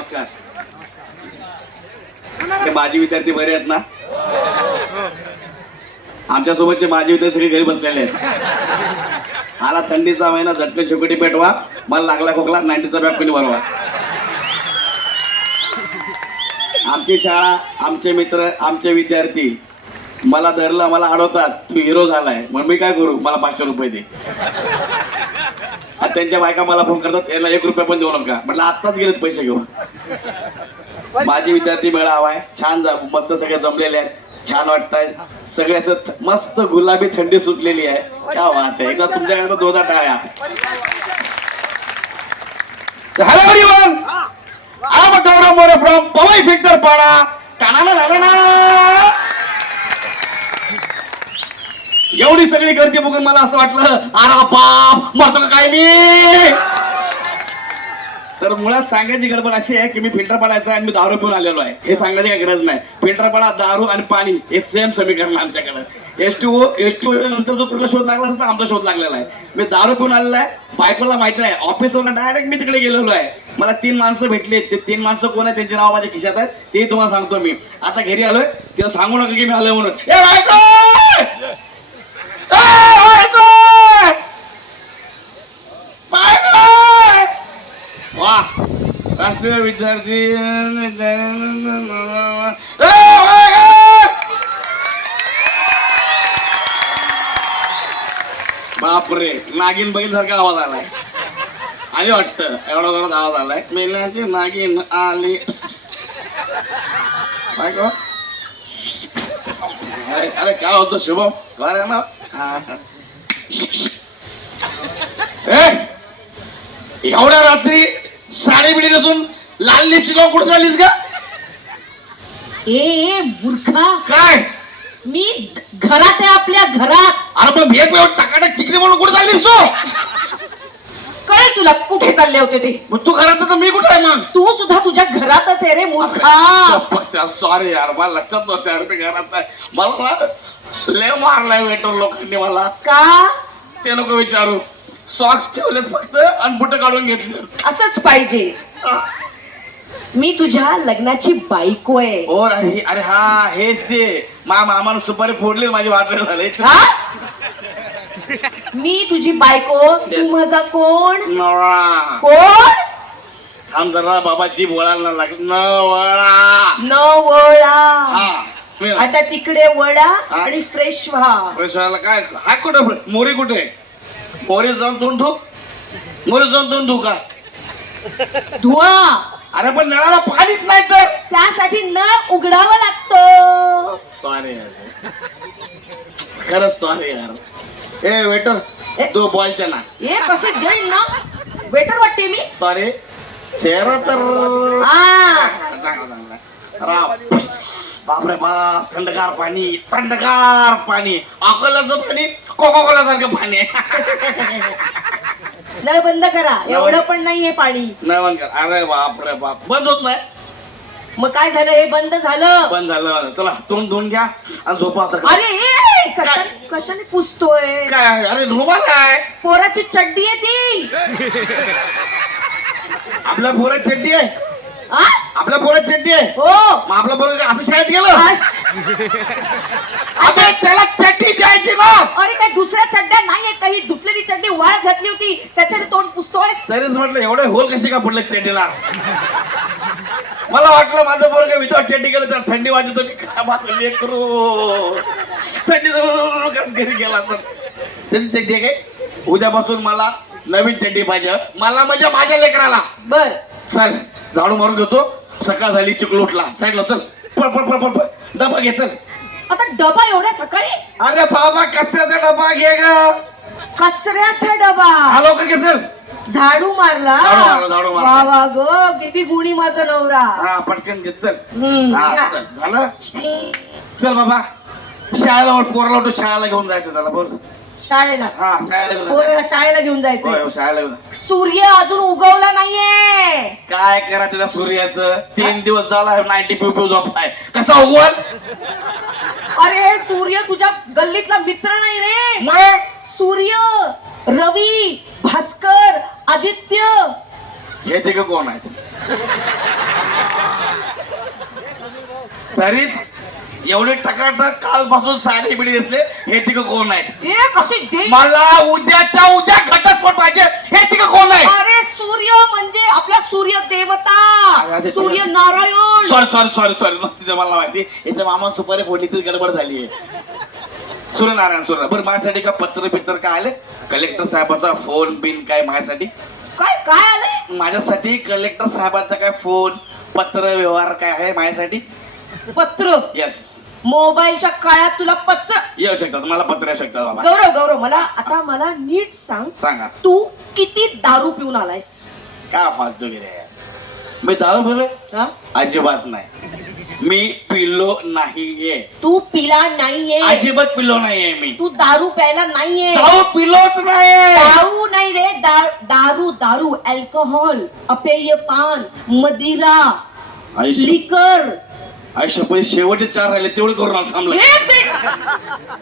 नमस्कार. हे माजी विद्यार्थी बरे आहेत ना? आमच्या सोबतचे माजी विद्यार्थी सगळे घरी बसलेले आहेत. आला थंडीचा महिना, झटके शेकोटी पेटवा, मला लागला खोकला, 90चा बॅग कोणी भरवा. आमची शाळा, आमचे मित्र, आमचे विद्यार्थी मला धरलं, मला अडवतात, तू हिरो झालाय. मग मी काय करू? मला 500 रुपये दे. आणि त्यांच्या बायका मला फोन करतात, याला 1 रुपया पण देऊ नका. म्हटलं आत्ताच गेलेत पैसे घेऊन. माझी विद्यार्थी मेळा हवाय, छान मस्त सगळे जमलेले आहेत, छान वाटतंय. सगळे असं मस्त गुलाबी थंडी सुटलेली आहे. क्या बात आहे. एकदा तुमच्याकडे 2 टाळ्या. Hello everyone, I am Gaurav More from Powai Filter Pada. एवढी सगळी गर्दी बघून मला असं वाटलं, अरे बाप, मरतो का काय मी? तर मुळात सांगायची गडबड अशी आहे की मी फिल्टर पाडायचा आणि मी दारू पिऊन आलेलो आहे, हे सांगायची काही गरज नाही. फिल्टर पाडा, दारू आणि पाणी हे सेम समीकरण आमच्याकडे. H2O नंतर जो कुठला शोध लागला असता आमचा शोध लागलेला आहे. मी दारू पिऊन आलेला आहे, बायकोला माहिती नाही. ऑफिसवरून डायरेक्ट मी तिकडे गेलेलो आहे. मला 3 माणसं भेटले. ते 3 माणसं कोण आहे त्यांचे नाव माझ्या खिशात आहेत, ते तुम्हाला सांगतो मी. आता घरी आलोय, तिला सांगू नका की मी आलोय म्हणून. ए बायको! वा, राष्ट्रीय विद्यार्थी बापरे, नागिन बघितल्यासारखा आवाज आलाय. आणि वाटतं एवढा जोरात आवाज आलाय, मेल्याची नागिन आली. काय गो? अरे काय होतं शुभम? बरं ना? एवढ्या रात्री साडी बिडी नसून लाल लिपस्टिक लावून कुठे झालीस का? ए मूर्खा, काय? मी घरात आहे, आपल्या घरात. अरे पण भेट टाकाटा चिकली म्हणून कुठे झालीस तू? कळेल तुला कुठे चालले होते ते. मग तू घरात तर मी कुठे आहे मग? तू सुद्धा तुझ्या घरातच आहे रे मूर्खा. सॉरी यार, मला लक्षात नव्हतं यार, मी घरात आहे. मला लय मारलाय वेटर लोकांनी मला. का? ते नको विचारू. सॉक्स ठेवलेत फक्त आणि बुट काढून घेतले. असंच पाहिजे. मी तुझ्या लग्नाची बायको आहे. हो अरे हा, हेच ते मामानं सुपारी फोडली, माझी वाटणी झाली. मी तुझी बायको, तू माझा कोण? नवळा. कोण? थांब जरा, बाबाची बोलायला लागली. नवळा. नवळा. आता तिकडे वडा आणि फ्रेश व्हा. फ्रेश व्हायला काय? हा कुठं मोरी कुठे? मोरी जाऊन तोंड धू. मोरी जाऊन तोंड धू का? धुवा. अरे पण नळाला पाणीच नाही तर. त्यासाठी नळ उघडावा लागतो. सॉरी यार, खरंच सॉरी यार. ए वेटर, 2 बॉलच्या ना. हे कसे देईन ना वेटर वाटते मी. सॉरी. चेहरा तर बापरे बाप, थंडगार पाणी, थंडगार पाणी, अकोल्याचं पाणी, कोका कोला सारखं पाणी. नळ बंद करा, एवढं पण नाहीये पाणी. नाही बंद कर. अरे बापरे बाप, बंद होत नाही. मग काय झालं? हे बंद झालं. बंद झालं. चला तोंड धुवून घ्या आणि झोपा आता. अरे कशाने पुसतोय? काय? अरे रुमाल आहे. पोराची चड्डी आहे ती. आपल्या पोराची चड्डी आहे. आपल्या पोराची चड्डी आहे. हो. मग आपल्या पोरं आता शाळेत गेलं. अबे त्याला चड्डी द्यायची ना. अरे काय दुसऱ्या चड्ड्या नाहीये काही? धुतलेली चड्डी वाळ घातली होती, त्याच्याने तोंड पुसतोय. तरीच म्हटलं एवढे होल कसे का पडले चड्डीला? मला वाटलं माझं पोरग विचार चड्डी गेलं तर थंडी वाजत, मी काय माझं लेकरू थंडी घरी गेला तर. त्याची चड्डी आहे काय? उद्यापासून मला नवीन चड्डी पाहिजे. मला म्हणजे माझ्या लेकराला. बर चल झाडू मारून घेतो. सकाळ झाली, चिकल उठला. साईडला चल, पळ पळ पळ पळ. डबा घे चल. आता डबा एवढ्या सकाळी? अरे बाबा, कचऱ्याचा डबा घे ग. कचऱ्याचा डबा? आलो का? घे चल. झाडू मारला. झाडू मारला. वा वा ग, किती गुणी माझा नवरा. हा पटकन घे चल. चल झालं. चल बाबा, शाळेला पोराला उठो, शाळेला घेऊन जायचं त्याला. बरोबर शाळेला? हा शाळेला पोराला शाळेला घेऊन जायचं. शाळेला घेऊन. सूर्य अजून उगवला नाहीये. काय करा त्याच्या सूर्याचं? 3 दिवस झाला 90 पिऊ झोपलाय. कसा उगवल? अरे सूर्य तुझ्या गल्लीतला मित्र नाही रे. मग सूर्य, रवी, भास्कर, आदित्य हे ते कोण आहेत? तरीच एवढे टकाटक कालपासून साडी बिडी दिसले, हे तिघ कोण आहेत? ए कशी दे मला उद्याच्या उद्या घटस्फोट पाहिजे, हे तिघ कोण आहे? अरे सूर्य म्हणजे आपला सूर्य देवता, सूर्य नारायण. सॉरी तिथं मला माहिती, याच्या मामा सुपारी फोडली तर गडबड झाली आहे. सूर्यनारायण बरं, माझ्यासाठी का पत्र बित्र काय आले? कलेक्टर साहेबांचा फोन बिन काय माझ्यासाठी? काय काय आलंय? माझ्यासाठी कलेक्टर साहेबांचा काय फोन पत्र व्यवहार काय आहे माझ्यासाठी? पत्र? येस. मोबाईलच्या काळात तुला पत्र येऊ शकतात, मला पत्र येऊ शकतात बाबा. गौरव मला नीट सांग, सांगा. तू किती दारू पिऊन आलायस? काय फालतू गिरे, मी दारू पिलोय? हा? अजिबात नाही, मी पिलो नाहीये. तू पिला नाहीये, अजिबात पिलो नाहीये मी. तू दारू प्यायला नाहीये. दारू पिलोच नाही. दारू नाही रे, दारू अल्कोहोल, अपेय पान, मदिरा, लिकर. आयुष्य शेवटचे 4 राहिले तेवढे करून थांबलो.